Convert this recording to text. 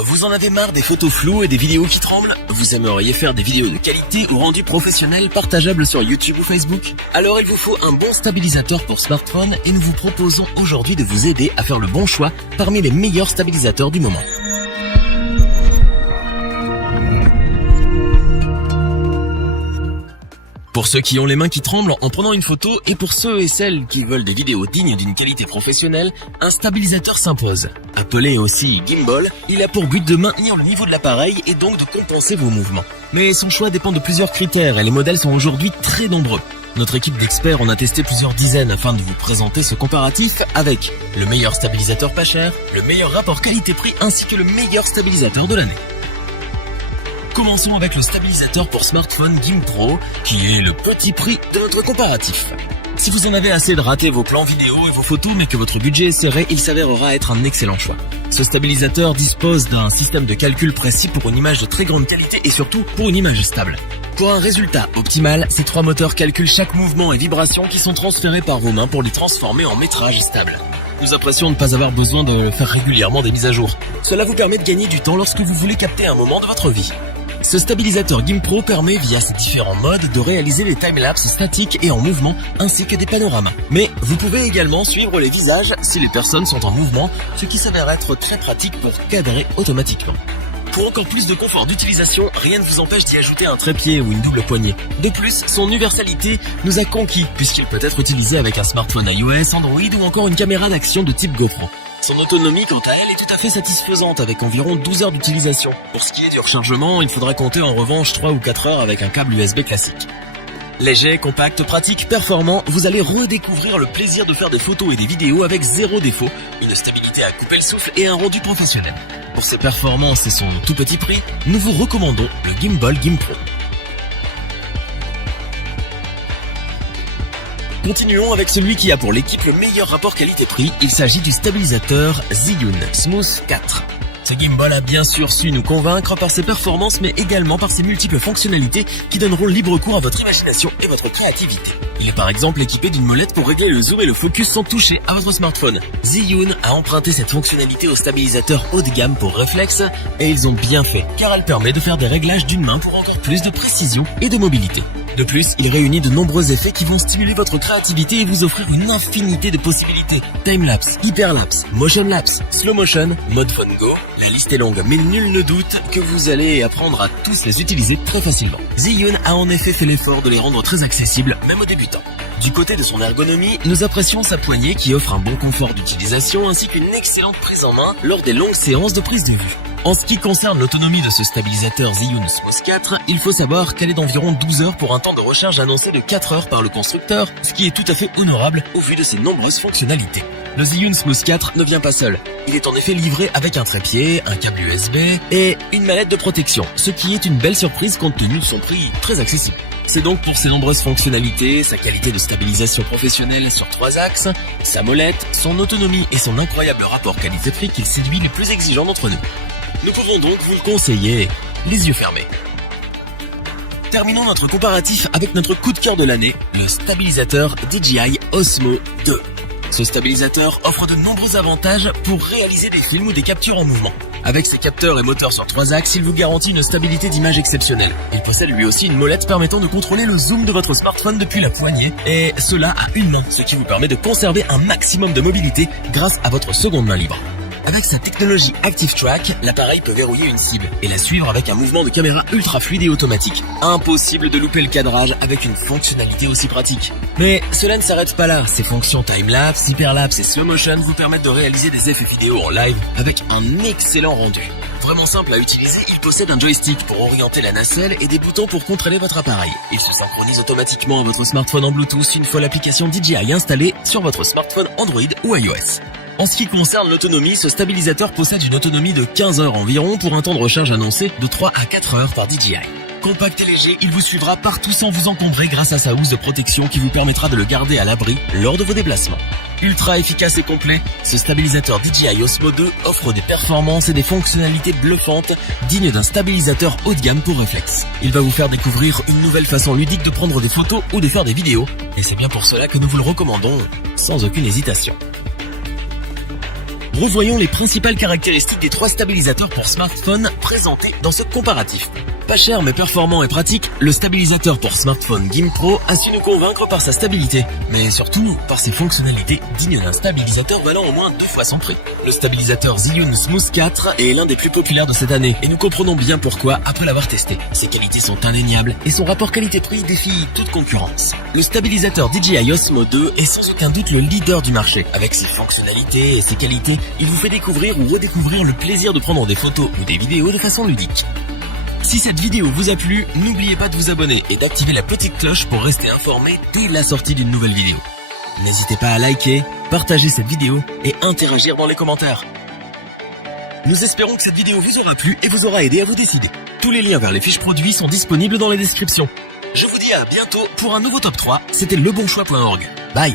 Vous en avez marre des photos floues et des vidéos qui tremblent? Vous aimeriez faire des vidéos de qualité au rendu professionnel partageables sur YouTube ou Facebook? Alors il vous faut un bon stabilisateur pour smartphone et nous vous proposons aujourd'hui de vous aider à faire le bon choix parmi les meilleurs stabilisateurs du moment. Pour ceux qui ont les mains qui tremblent en prenant une photo et pour ceux et celles qui veulent des vidéos dignes d'une qualité professionnelle, un stabilisateur s'impose. Appelé aussi gimbal, il a pour but de maintenir le niveau de l'appareil et donc de compenser vos mouvements. Mais son choix dépend de plusieurs critères et les modèles sont aujourd'hui très nombreux. Notre équipe d'experts en a testé plusieurs dizaines afin de vous présenter ce comparatif avec le meilleur stabilisateur pas cher, le meilleur rapport qualité-prix ainsi que le meilleur stabilisateur de l'année. Commençons avec le stabilisateur pour smartphone GimPro, qui est le petit prix de notre comparatif. Si vous en avez assez de rater vos plans vidéo et vos photos, mais que votre budget est serré, il s'avérera être un excellent choix. Ce stabilisateur dispose d'un système de calcul précis pour une image de très grande qualité et surtout pour une image stable. Pour un résultat optimal, ces trois moteurs calculent chaque mouvement et vibration qui sont transférés par vos mains pour les transformer en métrage stable. Nous apprécions de ne pas avoir besoin de faire régulièrement des mises à jour. Cela vous permet de gagner du temps lorsque vous voulez capter un moment de votre vie. Ce stabilisateur GimPro permet via ses différents modes de réaliser les timelapses statiques et en mouvement ainsi que des panoramas. Mais vous pouvez également suivre les visages si les personnes sont en mouvement, ce qui s'avère être très pratique pour cadrer automatiquement. Pour encore plus de confort d'utilisation, rien ne vous empêche d'y ajouter un trépied ou une double poignée. De plus, son universalité nous a conquis puisqu'il peut être utilisé avec un smartphone iOS, Android ou encore une caméra d'action de type GoPro. Son autonomie, quant à elle, est tout à fait satisfaisante avec environ 12 heures d'utilisation. Pour ce qui est du rechargement, il faudra compter en revanche 3 ou 4 heures avec un câble USB classique. Léger, compact, pratique, performant, vous allez redécouvrir le plaisir de faire des photos et des vidéos avec zéro défaut, une stabilité à couper le souffle et un rendu professionnel. Pour ses performances et son tout petit prix, nous vous recommandons le Gimbal GimPro. Continuons avec celui qui a pour l'équipe le meilleur rapport qualité-prix, il s'agit du stabilisateur Zhiyun Smooth 4. Ce gimbal a bien sûr su nous convaincre par ses performances mais également par ses multiples fonctionnalités qui donneront libre cours à votre imagination et votre créativité. Il est par exemple équipé d'une molette pour régler le zoom et le focus sans toucher à votre smartphone. Zhiyun a emprunté cette fonctionnalité au stabilisateur haut de gamme pour réflexe et ils ont bien fait car elle permet de faire des réglages d'une main pour encore plus de précision et de mobilité. De plus, il réunit de nombreux effets qui vont stimuler votre créativité et vous offrir une infinité de possibilités. Timelapse, hyperlapse, motion lapse, slow motion, mode phone go. La liste est longue, mais nul ne doute que vous allez apprendre à tous les utiliser très facilement. Zhiyun a en effet fait l'effort de les rendre très accessibles, même aux débutants. Du côté de son ergonomie, nous apprécions sa poignée qui offre un bon confort d'utilisation ainsi qu'une excellente prise en main lors des longues séances de prise de vue. En ce qui concerne l'autonomie de ce stabilisateur Zhiyun Smooth 4, il faut savoir qu'elle est d'environ 12 heures pour un temps de recharge annoncé de 4 heures par le constructeur, ce qui est tout à fait honorable au vu de ses nombreuses fonctionnalités. Le Zhiyun Smooth 4 ne vient pas seul. Il est en effet livré avec un trépied, un câble USB et une mallette de protection, ce qui est une belle surprise compte tenu de son prix très accessible. C'est donc pour ses nombreuses fonctionnalités, sa qualité de stabilisation professionnelle sur 3 axes, sa molette, son autonomie et son incroyable rapport qualité-prix qu'il séduit les plus exigeants d'entre nous. Nous pouvons donc vous le conseiller, les yeux fermés. Terminons notre comparatif avec notre coup de cœur de l'année, le stabilisateur DJI Osmo 2. Ce stabilisateur offre de nombreux avantages pour réaliser des films ou des captures en mouvement. Avec ses capteurs et moteurs sur 3 axes, il vous garantit une stabilité d'image exceptionnelle. Il possède lui aussi une molette permettant de contrôler le zoom de votre smartphone depuis la poignée, et cela à une main, ce qui vous permet de conserver un maximum de mobilité grâce à votre seconde main libre. Avec sa technologie Active Track, l'appareil peut verrouiller une cible et la suivre avec un mouvement de caméra ultra fluide et automatique. Impossible de louper le cadrage avec une fonctionnalité aussi pratique. Mais cela ne s'arrête pas là, ces fonctions timelapse, hyperlapse et slow motion vous permettent de réaliser des effets vidéo en live avec un excellent rendu. Vraiment simple à utiliser, il possède un joystick pour orienter la nacelle et des boutons pour contrôler votre appareil. Il se synchronise automatiquement à votre smartphone en Bluetooth une fois l'application DJI installée sur votre smartphone Android ou iOS. En ce qui concerne l'autonomie, ce stabilisateur possède une autonomie de 15 heures environ pour un temps de recharge annoncé de 3 à 4 heures par DJI. Compact et léger, il vous suivra partout sans vous encombrer grâce à sa housse de protection qui vous permettra de le garder à l'abri lors de vos déplacements. Ultra efficace et complet, ce stabilisateur DJI Osmo 2 offre des performances et des fonctionnalités bluffantes dignes d'un stabilisateur haut de gamme pour réflexe. Il va vous faire découvrir une nouvelle façon ludique de prendre des photos ou de faire des vidéos, et c'est bien pour cela que nous vous le recommandons sans aucune hésitation. Revoyons les principales caractéristiques des 3 stabilisateurs pour smartphone présentés dans ce comparatif. Pas cher mais performant et pratique, le stabilisateur pour smartphone GimbPro a su nous convaincre par sa stabilité, mais surtout par ses fonctionnalités dignes d'un stabilisateur valant au moins 2 fois son prix. Le stabilisateur Zhiyun Smooth 4 est l'un des plus populaires de cette année, et nous comprenons bien pourquoi après l'avoir testé. Ses qualités sont indéniables, et son rapport qualité-prix défie toute concurrence. Le stabilisateur DJI Osmo 2 est sans aucun doute le leader du marché. Avec ses fonctionnalités et ses qualités, il vous fait découvrir ou redécouvrir le plaisir de prendre des photos ou des vidéos de façon ludique. Si cette vidéo vous a plu, n'oubliez pas de vous abonner et d'activer la petite cloche pour rester informé dès la sortie d'une nouvelle vidéo. N'hésitez pas à liker, partager cette vidéo et interagir dans les commentaires. Nous espérons que cette vidéo vous aura plu et vous aura aidé à vous décider. Tous les liens vers les fiches produits sont disponibles dans les descriptions. Je vous dis à bientôt pour un nouveau top 3, c'était lebonchoix.org. Bye.